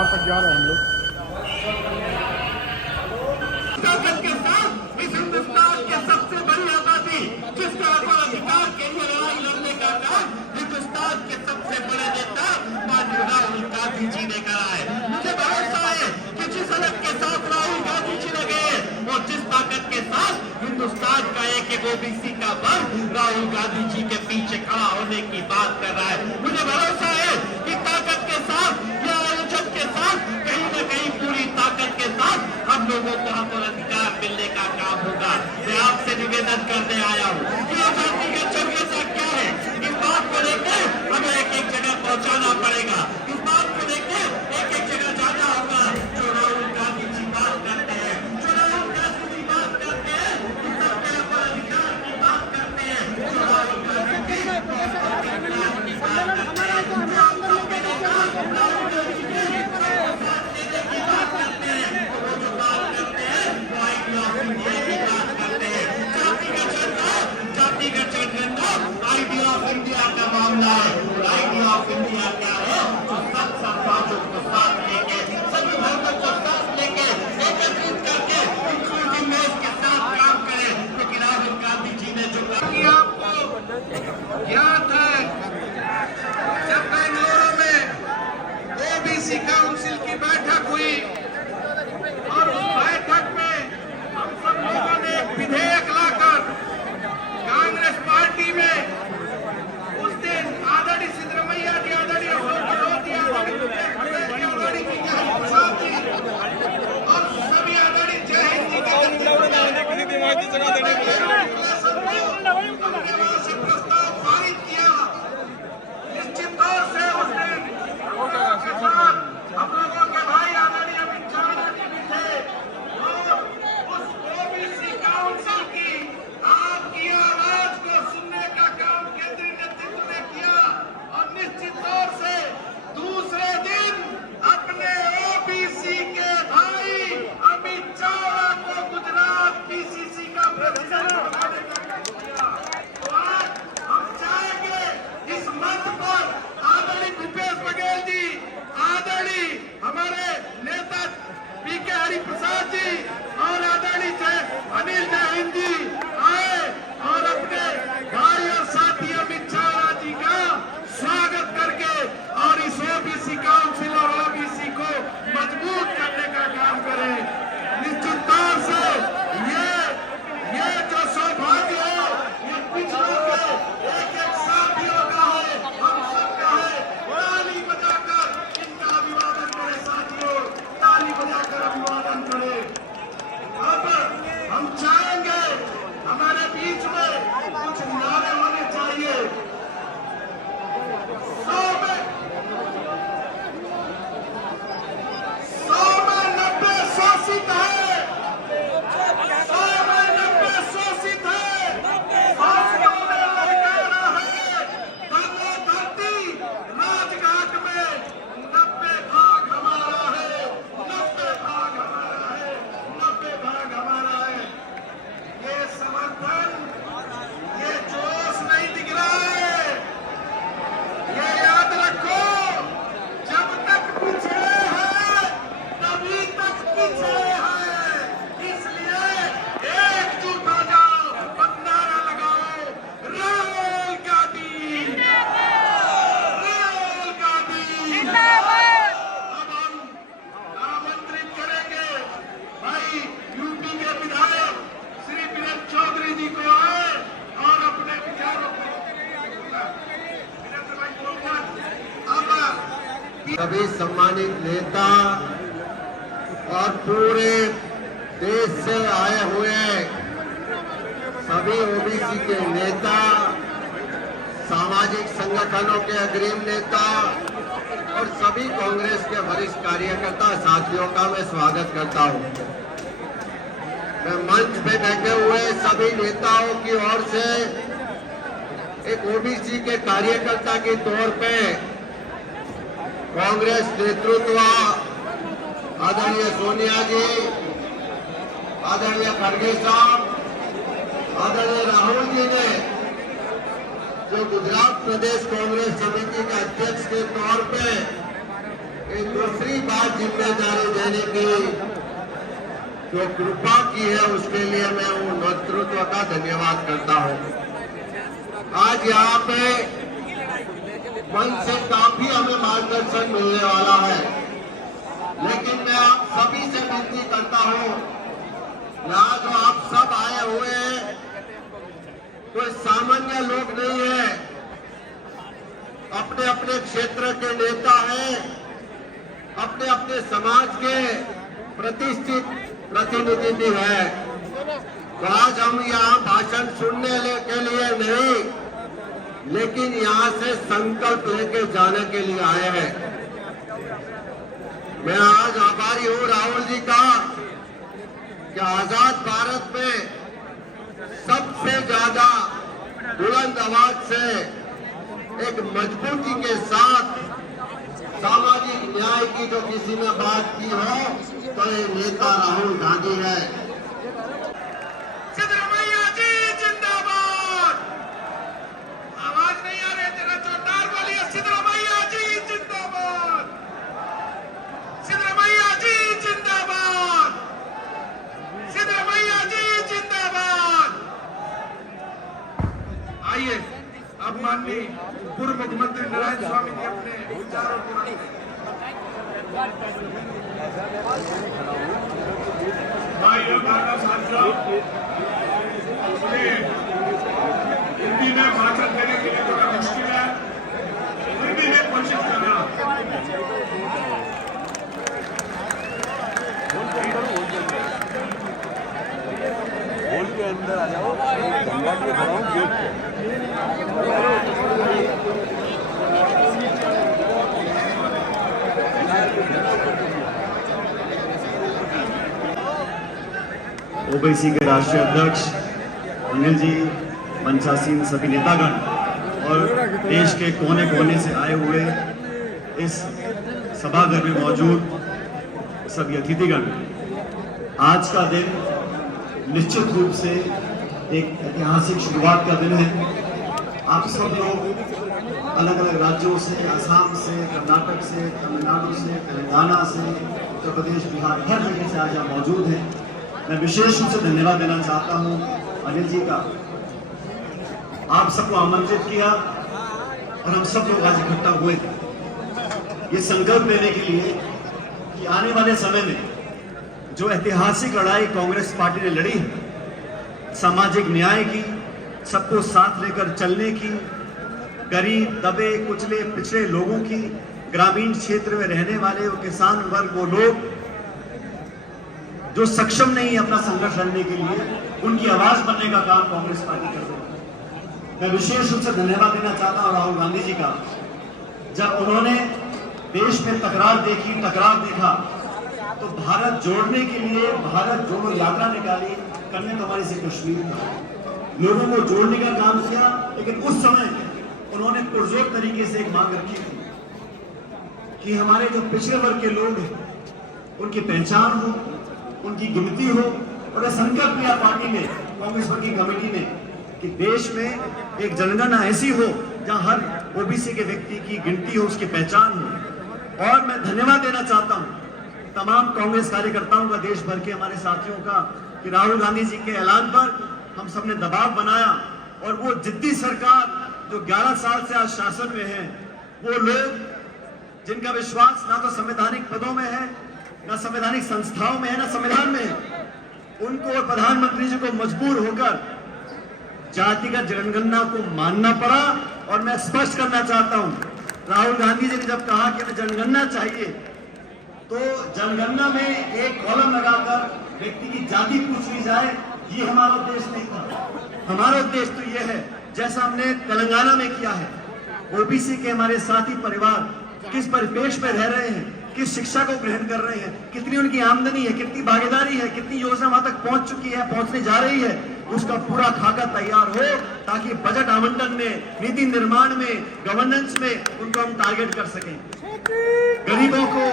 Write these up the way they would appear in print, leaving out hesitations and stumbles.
बाहर तक जा रहे हैं हम लोग। ताकत के साथ इस हिंदुस्तान के सबसे बड़ी आबादी जिसका अधिकार के लिए लड़ाई लड़ने का काम हिंदुस्तान के सबसे बड़े नेता माननीय राहुल गांधी जी ने करा है। मुझे भरोसा है कि जिस हलक के साथ राहुल गांधी जी ने गए और जिस ताकत के साथ हिंदुस्तान का एक ओबीसी का वर्ग राहुल गांधी जी के पीछे खड़ा होने की बात कर रहा है, मुझे भरोसा है कि ताकत के साथ या आयोजन के साथ कहीं न कहीं पूरी ताकत के साथ हम लोगों को हम अधिकार मिलने का काम होगा। मैं आपसे निवेदन करने आया हूँ कि आजादी का जरूरत क्या है, इस बात को लेकर हमें एक एक जगह पहुंचाना पड़ेगा, इस बात को लेकर एक एक जगह जाना होगा। जो राहुल गांधी जी बात करते हैं, जो राहुल गांधी जी बात करते हैं, सबके ऊपर अधिकार की बात करते हैं, जो राहुल गांधी जी अधिकार की बात करते हैं, जो हम सबके नेता राहुल गांधी जी साथ देने की बात करते हैं, वो जो बात करते हैं वो आइडिया ऑफ इंडिया की बात करते हैं। जातिगत जनगणना आइडिया ऑफ इंडिया का मामला है। आइडिया ऑफ इंडिया क्या है? तो सब समाजों को साथ लेके, सभी धर्मों को साथ लेके, एकत्रित करके इंक्लूसिवनेस के साथ काम करें। लेकिन राहुल गांधी जी ने जो किया आपको याद है, जब बेंगलुरु में ओबीसी काउंसिल की बैठक हुई और उस बैठक में हम सब लोगों ने एक विधेयक लाकर कांग्रेस पार्टी में उस दिन आदरणीय सिद्धरमैया जी, आदरणीय अशोक गहलोत जी, आदरणीय भूपेश बघेल जी, आदरणीय विजय प्रसाद जी और सभी आदरणीय जय हिंद जी का हमने वहां से प्रस्ताव पारित किया। निश्चित तौर से उस दिन के साथ हम लोगों के भाई आदरणीय अमित शाह जी भी थे और उस ओबीसी काउंसिल की आपकी आवाज को सुनने का काम केंद्रीय नेतृत्व ने किया और निश्चित तौर से दूसरे दिन अपने ओबीसी के भाई अमित शाह को गुजरात पीसीसी का प्रेसिडेंट बनाने का काम किया। तो आज हम चाहेंगे इस मंच पर आदरणीय भूपेश बघेल जी, आदरणीय हमारे नेता पीके हरिप्रसाद जी और आदरणीय अनिल जैन जी आए और अपने भाई और साथी अमित शाह जी का स्वागत करके और इस ओबीसी काउंसिल और ओबीसी को मजबूत करने का काम करें। निश्चित तौर से ये जो सौभाग्य है ये पिछड़ों के एक एक साथियों का है, हम सबका है। ताली बजाकर इनका अभिवादन करें साथियों, ताली बजाकर अभिवादन करें। अब हम चाहेंगे हमारे बीच में कुछ नारे होने चाहिए। 100 में 90 शोषित है, 100 में 90 शोषित है, फांसियों में लटकाना है, गंगा धरती राजघाट में 90 भाग हमारा है, 90 भाग हमारा है, 90 भाग हमारा है। ये समर्थन, ये जोश नहीं दिख रहा है। ये याद रखो, जब तक पिछड़े हैं तभी तक पिछड़े हैं। इसलिए एकजुट हो जाओ, नारा लगाओ, राहुल गांधी, राहुल गांधी। अब हम आमंत्रित करेंगे भाई यूपी के विधायक श्री विनय चौधरी जी को आए और अपने विचारों को सभी सम्मानित नेता और पूरे देश से आए हुए सभी ओबीसी के नेता, सामाजिक संगठनों के अग्रणी नेता और सभी कांग्रेस के वरिष्ठ कार्यकर्ता साथियों का मैं स्वागत करता हूं। मैं मंच पे बैठे हुए सभी नेताओं की ओर से एक ओबीसी के कार्यकर्ता के तौर पे कांग्रेस नेतृत्व आदरणीय सोनिया जी, आदरणीय खड़गे साहब, आदरणीय राहुल जी ने जो गुजरात प्रदेश कांग्रेस समिति के अध्यक्ष के तौर पे एक दूसरी बात जिम्मेदारी देने की जो कृपा की है उसके लिए मैं वो नेतृत्व का धन्यवाद करता हूं। आज यहाँ पे मन से काफी हमें मार्गदर्शन मिलने वाला है, लेकिन मैं आप सभी से विनती करता हूं, यहाँ जो आप सब आए हुए हैं कोई सामान्य लोग नहीं है, अपने अपने क्षेत्र के नेता हैं, अपने अपने समाज के प्रतिष्ठित प्रतिनिधि भी है। तो आज हम यहाँ भाषण सुनने के लिए नहीं, लेकिन यहाँ से संकल्प लेके जाने के लिए आए हैं। मैं आज आभारी हूँ राहुल जी का कि आजाद भारत में सबसे ज्यादा बुलंद आवाज से एक मजबूती के साथ सामाजिक न्याय की जो किसी ने बात की हो तो ये नेता राहुल गांधी है। सिद्धरमैया जी जिंदाबाद। आवाज नहीं आ रही, तेरा जोरदार बोलिए, सिद्धरमैया जी जिंदाबाद, सिद्धरमैया जी जिंदाबाद, सिद्धरमैया जी जिंदाबाद। आइए अब माननीय पूर्व मुख्यमंत्री नारायण स्वामी जी अपने विचारों को भाइयों दादा साथियों, हिंदी में भाषण देने के लिए थोड़ा मुश्किल है, फिर भी मैं कोशिश कर रहा हूँ। होल के अंदर आ जाओ, गंगा के बनाओ गेट पे। ओबीसी के राष्ट्रीय अध्यक्ष अनिल जी, पंचासीन सभी नेतागण और देश के कोने कोने से आए हुए इस सभागार में मौजूद सभी अतिथिगण, आज का दिन निश्चित रूप से एक ऐतिहासिक शुरुआत का दिन है। आप सब लोग अलग अलग राज्यों से, असम से, कर्नाटक से, तमिलनाडु से, तेलंगाना से, उत्तर प्रदेश, बिहार, हर जगह से आज यहाँ मौजूद हैं। मैं विशेष रूप से धन्यवाद देना चाहता हूँ अनिल जी का। आप सबको आमंत्रित किया और हम सब लोग आज इकट्ठा हुए ये संकल्प लेने के लिए कि आने वाले समय में जो ऐतिहासिक लड़ाई कांग्रेस पार्टी ने लड़ी है, सामाजिक न्याय की, सबको साथ लेकर चलने की, गरीब, दबे कुचले पिछड़े लोगों की, ग्रामीण क्षेत्र में रहने वाले वो किसान वर्ग, वो लोग जो सक्षम नहीं है अपना संघर्ष लड़ने के लिए, उनकी आवाज बनने का काम कांग्रेस पार्टी कर रही है। मैं विशेष रूप से धन्यवाद देना चाहता हूं राहुल गांधी जी का। जब उन्होंने देश में तकरार देखा तो भारत जोड़ने के लिए भारत जोड़ो यात्रा निकाली, कन्याकुमारी से कश्मीर तक लोगों को जोड़ने का काम किया। लेकिन उस समय उन्होंने पुरजोर तरीके से एक मांग रखी थी कि हमारे जो पिछड़े वर्ग के लोग हैं उनकी पहचान हो, उनकी गिनती हो। और संकल्प लिया पार्टी ने, कांग्रेस वर्किंग कमेटी ने, कि देश में एक जनगणना ऐसी हो जहां हर ओबीसी के व्यक्ति की गिनती हो, उसकी पहचान हो। और मैं धन्यवाद देना चाहता हूं तमाम कांग्रेस कार्यकर्ताओं का, देश भर के हमारे साथियों का, कि राहुल गांधी जी के ऐलान पर हम सबने दबाव बनाया और वो जिद्दी सरकार जो 11 साल से आज शासन में है, वो लोग जिनका विश्वास ना तो संवैधानिक पदों में है, ना संवैधानिक संस्थाओं में है, ना संविधान में है, उनको और प्रधानमंत्री जी को मजबूर होकर जातिगत जनगणना को मानना पड़ा। और मैं स्पष्ट करना चाहता हूं, राहुल गांधी जी ने जब कहा कि हमें जनगणना चाहिए, तो जनगणना में एक कॉलम लगाकर व्यक्ति की जाति पूछ ली जाए, ये हमारा उद्देश्य नहीं था। हमारा उद्देश्य तो यह है, जैसा हमने तेलंगाना में किया है, ओबीसी के हमारे साथी परिवार किस परिवेश में रह रहे हैं, किस शिक्षा को ग्रहण कर रहे हैं, कितनी उनकी आमदनी है, कितनी भागीदारी है, कितनी योजना वहां तक पहुंच चुकी है, पहुंचने जा रही है, उसका पूरा खाका तैयार हो, ताकि बजट आवंटन में, नीति निर्माण में, गवर्नेंस में उनको हम टारगेट कर सकें। गरीबों को,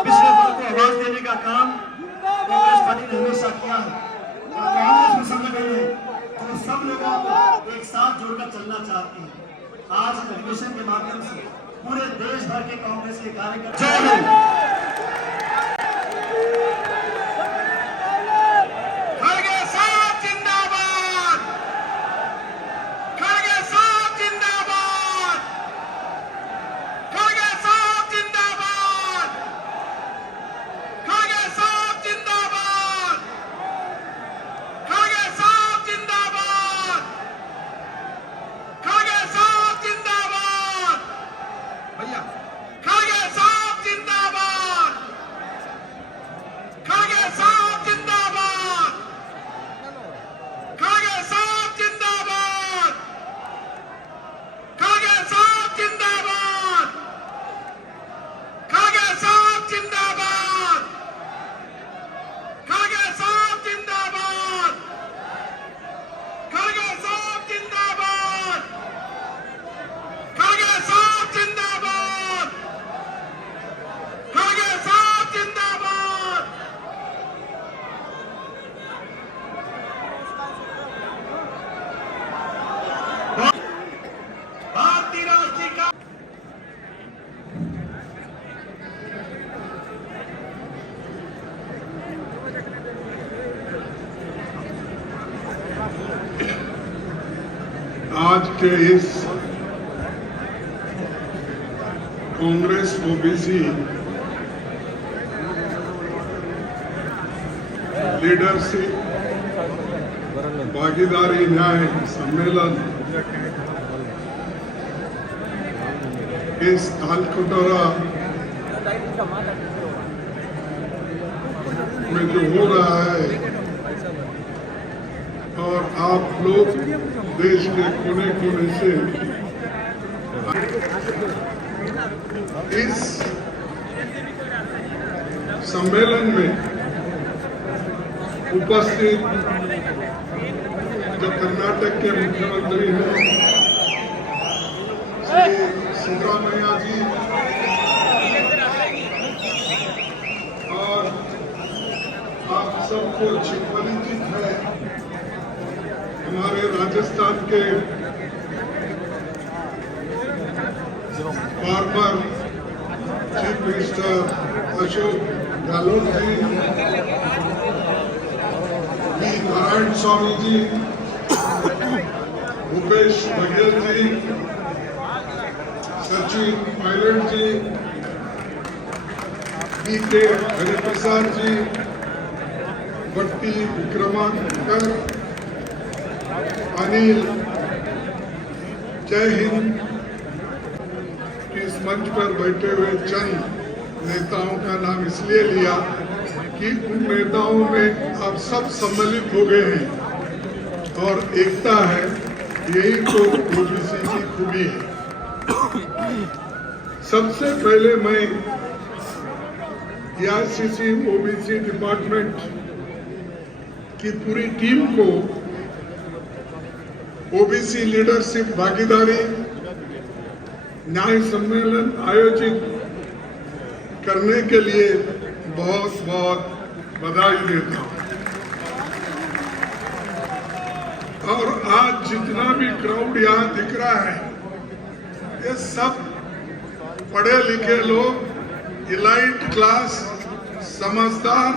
पिछड़े वर्ग को आवाज देने का काम कांग्रेस पार्टी ने हमेशा किया है। और कांग्रेस में संगठन है जो सब लोगों को एक साथ जोड़कर चलना चाहती है। आज अधिवेशन के माध्यम से पूरे देश भर के कांग्रेस के कार्यकर्ता खड़गे साहब जिंदाबाद, खड़गे साहब जिंदाबाद, खड़गे साहब जिंदाबाद, खड़गे साहब जिंदाबाद, खड़गे साहब जिंदाबाद, खड़गे साहब जिंदाबाद, भैया खड़गे साहब जिंदाबाद, खड़गे साहब जिंदाबाद, खड़गे साहब जिंदाबाद, खड़गे साहब जिंदाबाद, खड़गे साहब जिंदाबाद, खड़गे साहब जिंदाबाद, खड़गे साहब जिंदाबाद, खड़गे साहब जिंदाबाद, खड़गे साहब जिंदाबाद। भारतीय राष्ट्रीय आज के इस कांग्रेस ओबीसी लीडरशिप भागीदारी न्याय सम्मेलन इस तालकटोरा में जो हो रहा है और आप लोग देश के कोने कोने से इस सम्मेलन में उपस्थित जो कर्नाटक के मुख्यमंत्री हैं श्री सिद्धरामैया जी और आप सबको परिचित है हमारे राजस्थान के former chief minister Ashok Gehlot ji, V Narayan Swami ji, Bhupesh Baghel ji, Sachin Pilot ji, B K Hariprasad जी, भट्टी विक्रमांकर, अनिल, जय हिंद। इस मंच पर बैठे हुए चंद नेताओं का नाम इसलिए लिया कि उन नेताओं में आप सब सम्मिलित हो गए हैं और एकता है, यही तो ओबीसी की खूबी है। सबसे पहले मैं एआईसीसी ओबीसी डिपार्टमेंट की पूरी टीम को ओबीसी लीडरशिप भागीदारी न्याय सम्मेलन आयोजित करने के लिए बहुत बहुत बधाई देता हूं। और आज जितना भी क्राउड यहाँ दिख रहा है, ये सब पढ़े लिखे लोग, इलाइट क्लास, समझदार,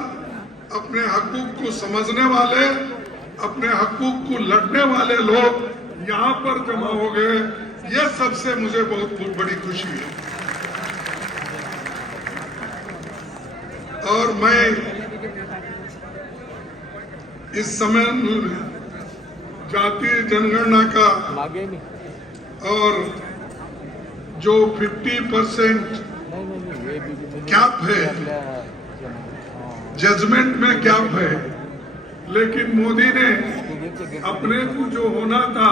अपने हकूक को समझने वाले, अपने हकूक को लड़ने वाले लोग यहाँ पर जमा हो गए। ये सबसे मुझे बहुत बड़ी खुशी है। और मैं इस समय जातीय जनगणना का और जो 50% गैप है, जजमेंट में गैप है, लेकिन मोदी ने अपने को जो होना था,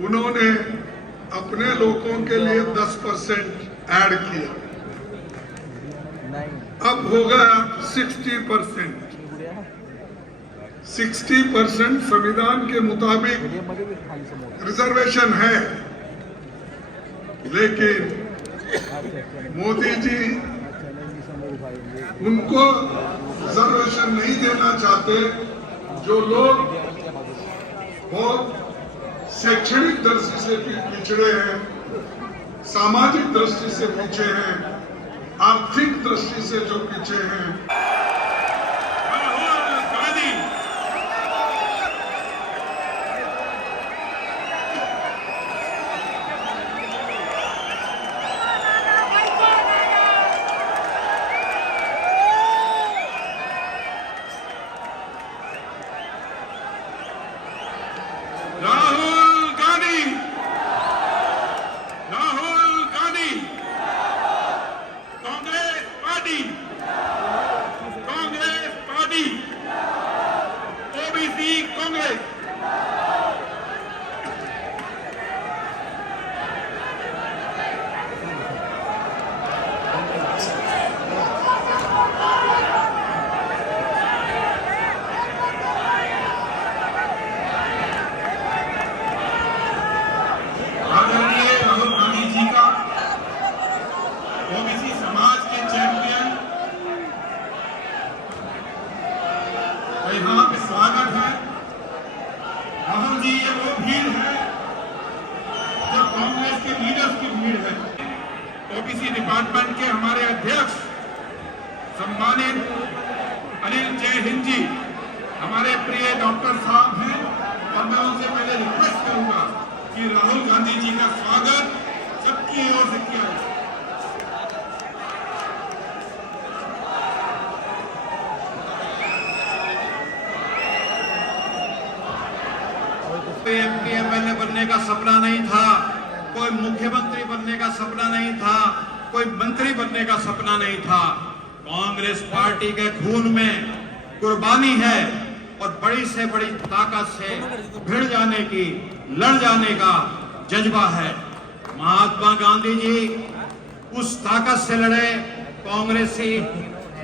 उन्होंने अपने लोगों के लिए 10% ऐड किया। अब हो गया 60%। 60% संविधान के मुताबिक रिजर्वेशन है, लेकिन मोदी जी उनको रिजर्वेशन नहीं देना चाहते जो लोग बहुत शैक्षणिक दृष्टि से पिछड़े हैं, सामाजिक दृष्टि से पीछे हैं, आर्थिक दृष्टि से जो पीछे हैं। Rahul Gandhi Congress party OBC Congress. आदरणीय राहुल गांधी जी का ओबीसी समाज के चैंपियन यहाँ पे स्वागत है। राहुल जी, ये वो भीड़ है जो कांग्रेस के लीडर्स की भीड़ है। ओबीसी डिपार्टमेंट के हमारे अध्यक्ष सम्मानित अनिल जय हिंद जी हमारे प्रिय डॉक्टर साहब हैं, और मैं उनसे पहले रिक्वेस्ट करूंगा कि राहुल गांधी जी का स्वागत सबकी ओर से किया जाए। कोई एमपी एमएलए बनने का सपना नहीं था, कोई मुख्यमंत्री बनने का सपना नहीं था, कोई मंत्री बनने का सपना नहीं था। कांग्रेस पार्टी के खून में कुर्बानी है और बड़ी से बड़ी ताकत से भिड़ जाने की, लड़ जाने का जज्बा है। महात्मा गांधी जी उस ताकत से लड़े, कांग्रेसी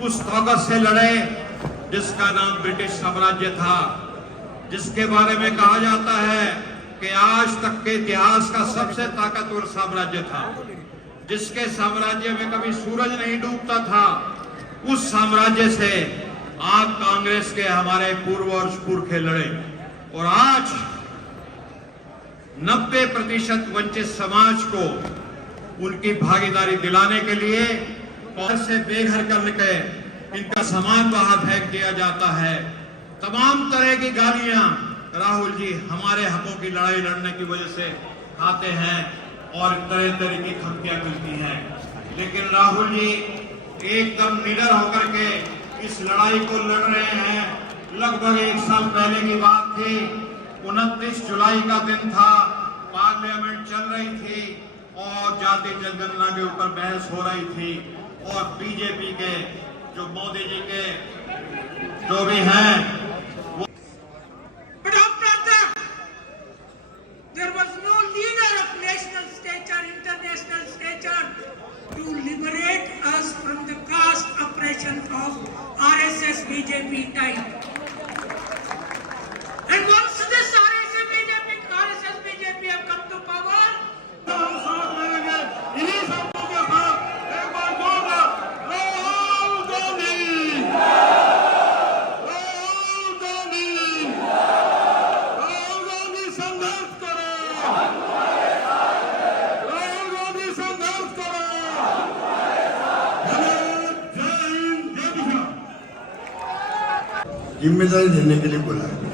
उस ताकत से लड़े जिसका नाम ब्रिटिश साम्राज्य था, जिसके बारे में कहा जाता है कि आज तक के इतिहास का सबसे ताकतवर साम्राज्य था, जिसके साम्राज्य में कभी सूरज नहीं डूबता था। उस साम्राज्य से आप कांग्रेस के हमारे पूर्वज पुरखे लड़े, और आज 90% वंचित समाज को उनकी भागीदारी दिलाने के लिए और से बेघर करके इनका सामान बाहर फेंक दिया जाता है। तमाम तरह की गालियां राहुल जी हमारे हकों की लड़ाई लड़ने की वजह से खाते हैं और तरह तरह की धमकियां मिलती हैं, लेकिन राहुल जी एकदम निडर होकर के इस लड़ाई को लड़ रहे हैं। लगभग 1 साल पहले की बात थी, 29 जुलाई का दिन था, पार्लियामेंट चल रही थी और जाति जनगणना के ऊपर बहस हो रही थी, और बीजेपी के जो मोदी जी के जो भी हैं, there was no leader of national stature, international stature to liberate us from the caste oppression of RSS BJP type. And once this RSS BJP have come to power, हम साथ रहेंगे, इन्हीं शब्दों के साथ एक बार जोरदार राहुल गांधी, राहुल गांधी, राहुल गांधी संघर्ष करो, राहुल गांधी संघर्ष करो। जय हिंद, जय बिहार। जिम्मेदारी देने के लिए बुलाया गया।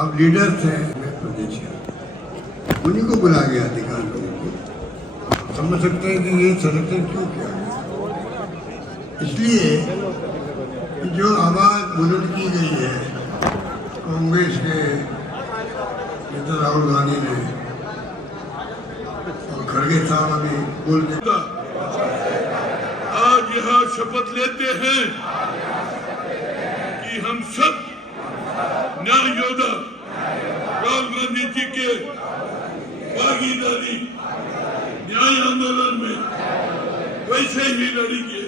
आप लीडर्स हैं, मैं प्रदेश है, उन्हीं को बुला गया अधिकार लोगों को। समझ सकते हैं कि ये संरक्षण क्यों किया गया, इसलिए जो आवाज बुलंद की गई है कांग्रेस के नेता राहुल गांधी ने और खड़गे साहब अभी बोलते आज यहाँ शपथ लेते हैं कि हम सब न्याय योद्धा राहुल गांधी जी के भागीदारी न्याय आंदोलन में वैसे ही लड़ेंगे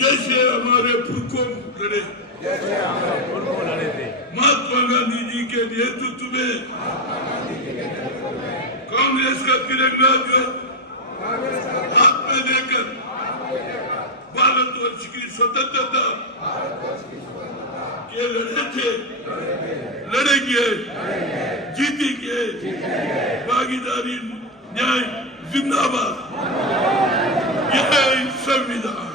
जैसे हमारे पुरखों लड़े। महात्मा गांधी जी के नेतृत्व में कांग्रेस का तिरंगा हाथ में लेकर भारतवर्ष की स्वतंत्रता के लड़े थे, लड़ेंगे, जीतेंगे। भागीदारी न्याय जिंदाबाद। जय संविधान,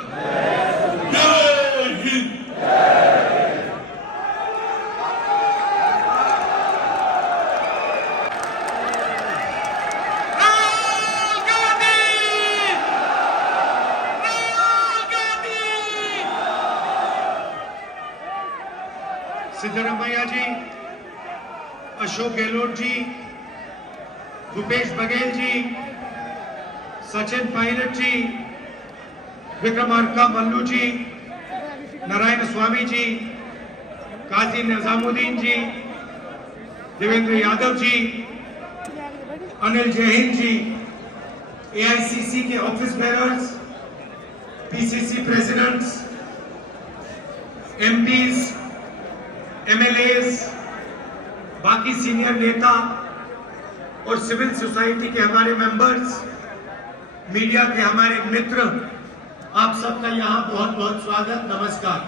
जय हिंद। सिद्धरमैया जी, अशोक गहलोत जी, भूपेश बघेल जी, सचिन पायलट जी, विक्रमार्का मल्लू जी, नारायण स्वामी जी, काजी निजामुद्दीन जी, देवेंद्र यादव जी, अनिल जैन जी, एआईसीसी के office bearers, PCC presidents, MPs, MLAs, बाकी सीनियर नेता और सिविल सोसाइटी के हमारे मेंबर्स, मीडिया के हमारे मित्र, आप सबका यहां बहुत बहुत स्वागत, नमस्कार।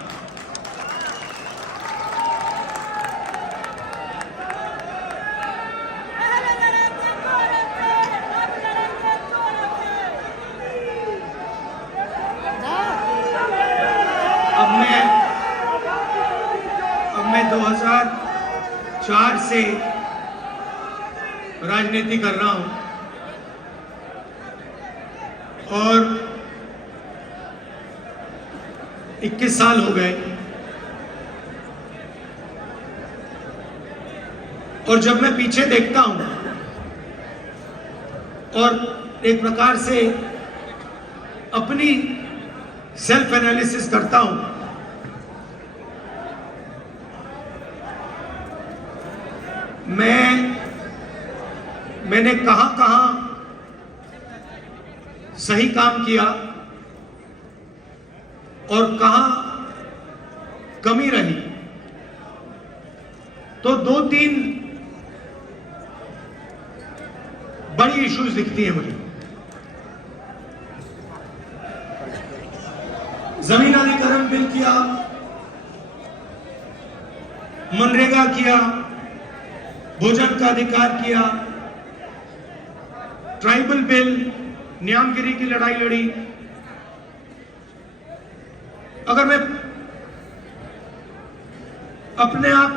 अब मैं 2004 से राजनीति कर रहा हूं और 21 साल हो गए। और जब मैं पीछे देखता हूं और एक प्रकार से अपनी सेल्फ एनालिसिस करता हूं, मैंने कहां सही काम किया और कहां कमी रही, तो 2-3 बड़ी इश्यूज दिखती हैं मुझे। जमीन अधिग्रहण बिल किया, मनरेगा किया, भोजन का अधिकार किया, ट्राइबल बिल, न्यामगिरी की लड़ाई लड़ी। अगर मैं अपने आप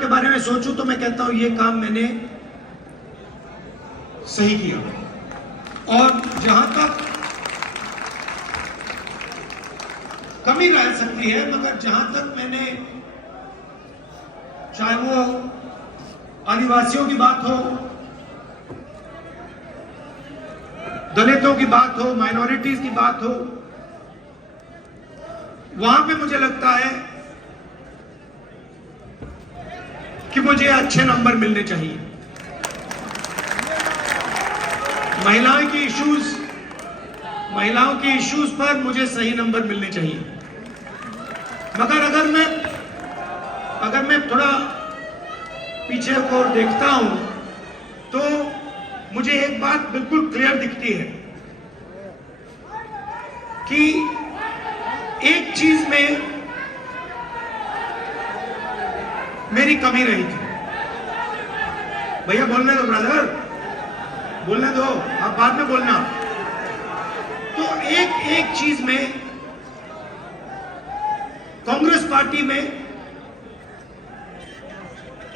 के बारे में सोचूं तो मैं कहता हूं ये काम मैंने सही किया। और जहां तक कमी रह सकती है, मगर जहां तक मैंने, चाहे वो आदिवासियों की बात हो, दलितों की बात हो, माइनॉरिटीज की बात हो, वहां पे मुझे लगता है कि मुझे अच्छे नंबर मिलने चाहिए। महिलाओं की इश्यूज पर मुझे सही नंबर मिलने चाहिए। मगर अगर मैं थोड़ा पीछे को देखता हूं तो मुझे एक बात बिल्कुल क्लियर दिखती है कि एक चीज में मेरी कमी रही थी। भैया बोलने दो, ब्रदर बोलने दो, आप बाद में बोलना। तो एक चीज में कांग्रेस पार्टी में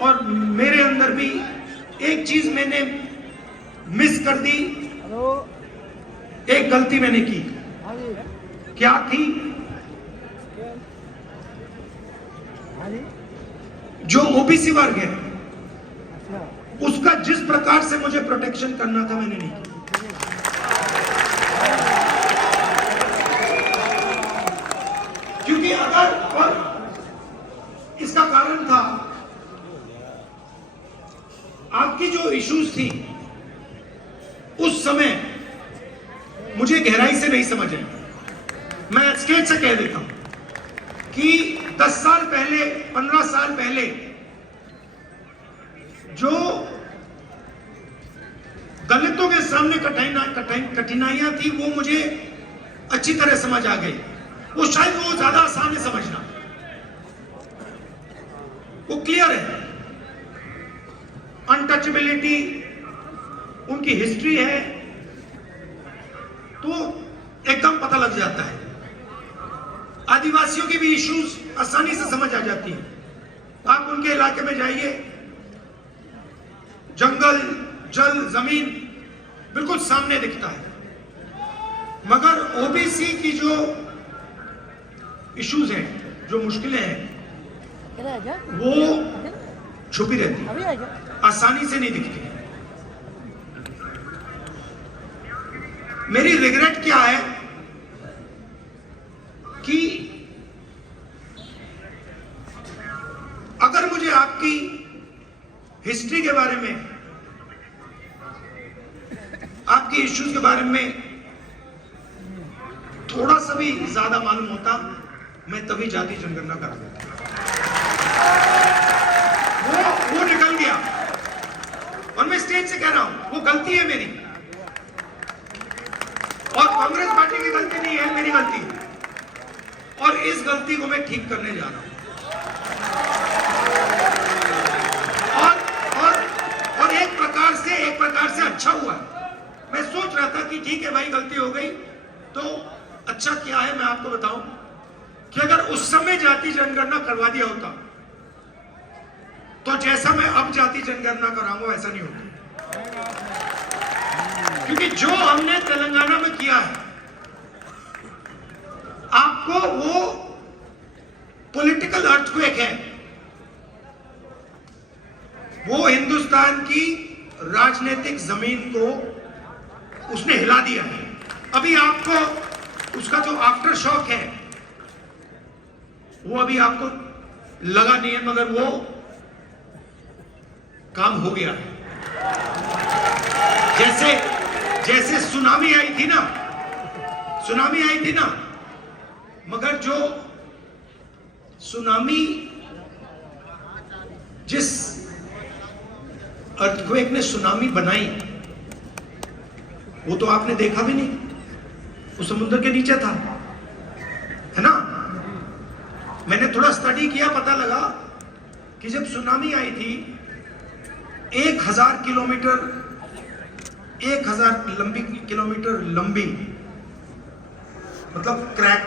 और मेरे अंदर भी एक चीज मैंने मिस कर दी, एक गलती मैंने की। क्या थी? जो ओबीसी वर्ग है उसका जिस प्रकार से मुझे प्रोटेक्शन करना था मैंने नहीं किया। क्योंकि अगर, और इसका कारण था आपकी जो इश्यूज थी उस समय मुझे गहराई से नहीं समझ आई। मैं स्टेट से कह देता हूं कि 10 साल पहले, 15 साल पहले जो दलितों के सामने कठिनाइयां थी वो मुझे अच्छी तरह समझ आ गई। वो शायद वो ज्यादा आसान है समझना, वो क्लियर है। अनटचेबिलिटी, उनकी हिस्ट्री है, तो एकदम पता लग जाता है। आदिवासियों की भी इश्यूज आसानी से समझ आ जाती है। आप उनके इलाके में जाइए, जंगल, जल, जमीन बिल्कुल सामने दिखता है, मगर ओबीसी की जो इश्यूज हैं, जो मुश्किलें हैं, वो छुपी रहती है, आसानी से नहीं दिखती। मेरी रिग्रेट क्या है कि अगर मुझे आपकी हिस्ट्री के बारे में, आपकी इश्यूज के बारे में थोड़ा सा भी ज्यादा मालूम होता, मैं तभी जाति जनगणना कर देता। वो निकल गया, और मैं स्टेज से कह रहा हूं वो गलती है मेरी, और कांग्रेस पार्टी की गलती नहीं है, मेरी गलती है, और इस गलती को मैं ठीक करने जा रहा हूं। और एक प्रकार से अच्छा हुआ। मैं सोच रहा था कि ठीक है भाई, गलती हो गई, तो अच्छा क्या है मैं आपको बताऊं कि अगर उस समय जाति जनगणना करवा दिया होता, तो जैसा मैं अब जाति जनगणना कराऊंगा वैसा नहीं होता। क्योंकि जो हमने तेलंगाना में किया है, आपको वो पॉलिटिकल अर्थक्वेक है, वो हिंदुस्तान की राजनीतिक जमीन को उसने हिला दिया है। अभी आपको उसका जो आफ्टर शॉक है वो अभी आपको लगा नहीं है, मगर वो काम हो गया है। जैसे सुनामी आई थी ना, मगर जो सुनामी, जिस अर्थक्वेक ने सुनामी बनाई, वो तो आपने देखा भी नहीं, वो समुद्र के नीचे था, है ना। मैंने थोड़ा स्टडी किया, पता लगा कि जब सुनामी आई थी 1000 किलोमीटर लंबी, मतलब क्रैक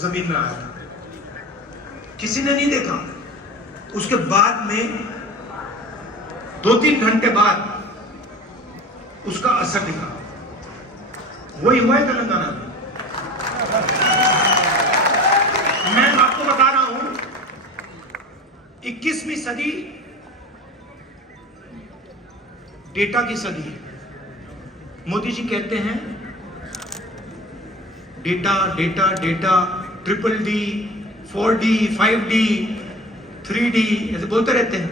जमीन में आया था, किसी ने नहीं देखा। उसके बाद में 2-3 घंटे बाद उसका असर दिखा। वही हुआ है तेलंगाना में। मैं आपको बता रहा हूं, 21वीं सदी डेटा की सदी है। मोदी जी कहते हैं data data data, DDD, 4D, 5D, 3D, ऐसे बोलते रहते हैं,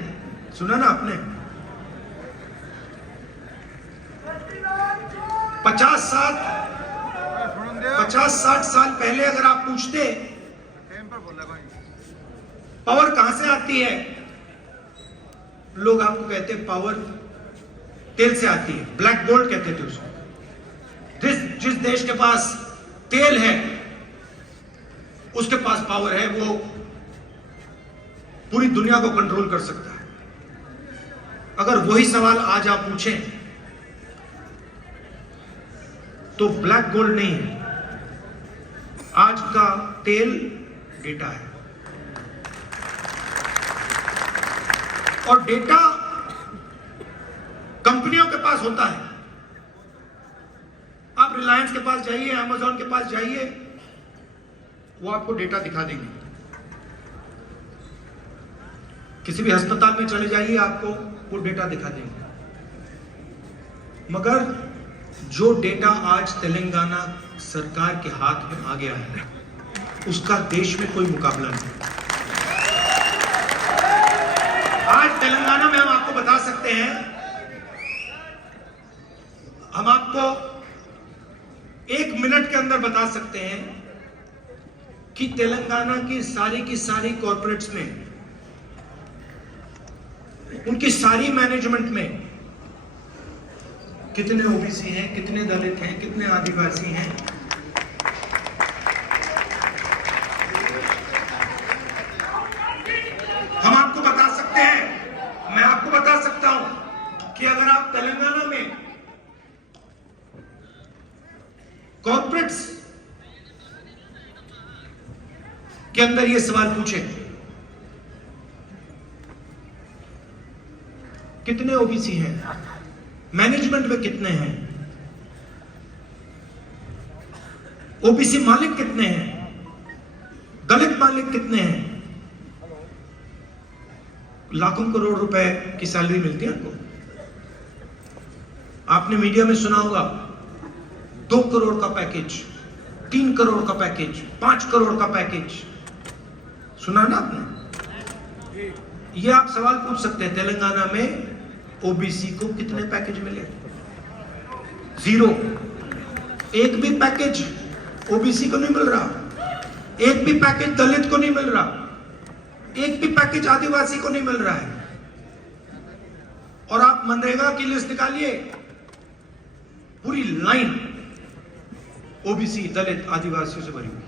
सुना ना आपने। 50-60 साल पहले अगर आप पूछते पावर कहां से आती है, लोग आपको कहते पावर तेल से आती है, ब्लैक गोल्ड कहते थे उसको। जिस देश के पास तेल है उसके पास पावर है, वो पूरी दुनिया को कंट्रोल कर सकता है। अगर वही सवाल आज आप पूछें तो ब्लैक गोल्ड नहीं है, आज का तेल डेटा है। और डेटा कंपनियों के पास होता है। आप रिलायंस के पास जाइए, अमेज़न के पास जाइए, वो आपको डेटा दिखा देंगे। किसी भी अस्पताल में चले जाइए, आपको वो डेटा दिखा देंगे। मगर जो डेटा आज तेलंगाना सरकार के हाथ में आ गया है, उसका देश में कोई मुकाबला नहीं। आज तेलंगाना में हम आपको बता सकते हैं, हम आपको 1 मिनट के अंदर बता सकते हैं कि तेलंगाना की सारी कॉर्पोरेट्स में, उनकी सारी मैनेजमेंट में कितने ओबीसी हैं, कितने दलित हैं, कितने आदिवासी हैं। हम आपको बता सकते हैं, मैं आपको बता सकता हूं कि अगर आप तेलंगाना में कॉर्पोरेट्स के अंदर ये सवाल पूछे, कितने ओबीसी हैं, मैनेजमेंट में कितने हैं, ओबीसी मालिक कितने हैं, दलित मालिक कितने हैं। लाखों करोड़ रुपए की सैलरी मिलती है उनको। आपने मीडिया में सुना होगा 2 करोड़ का पैकेज, 3 करोड़ का पैकेज, 5 करोड़ का पैकेज, सुना ना आपने? ये आप सवाल पूछ सकते हैं, तेलंगाना में ओबीसी को कितने पैकेज मिले? 0। एक भी पैकेज ओबीसी को नहीं मिल रहा, एक भी पैकेज दलित को नहीं मिल रहा, एक भी पैकेज आदिवासी को नहीं मिल रहा है। और आप मनरेगा की लिस्ट निकालिए, पूरी लाइन ओबीसी, दलित, आदिवासियों से भरी हुई।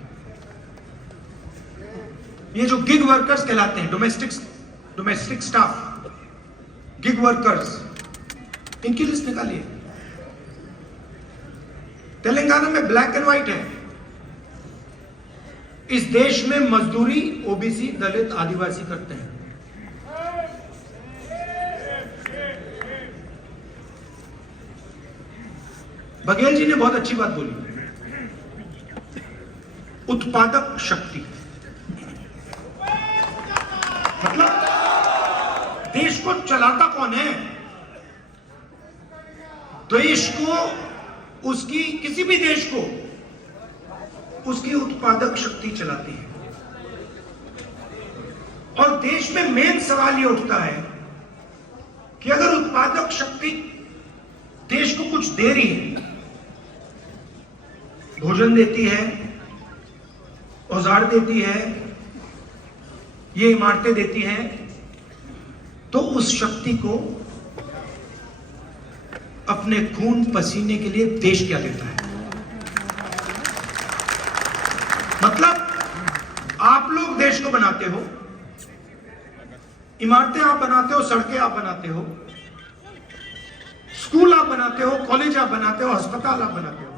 ये जो गिग वर्कर्स कहलाते हैं, डोमेस्टिक स्टाफ, गिग वर्कर्स, इनकी लिस्ट निकालिए। तेलंगाना में ब्लैक एंड व्हाइट है। इस देश में मजदूरी ओबीसी, दलित, आदिवासी करते हैं। बघेल जी ने बहुत अच्छी बात बोली, उत्पादक शक्ति। मतलब देश को चलाता कौन है? देश को, उसकी, किसी भी देश को उसकी उत्पादक शक्ति चलाती है। और देश में मेन सवाल यह उठता है कि अगर उत्पादक शक्ति देश को कुछ दे रही है, भोजन देती है, औजार देती है, ये इमारतें देती हैं, तो उस शक्ति को अपने खून पसीने के लिए देश क्या देता है? मतलब आप लोग देश को बनाते हो, इमारतें आप बनाते हो, सड़कें आप बनाते हो, स्कूल आप बनाते हो, कॉलेज आप बनाते हो, अस्पताल आप बनाते हो।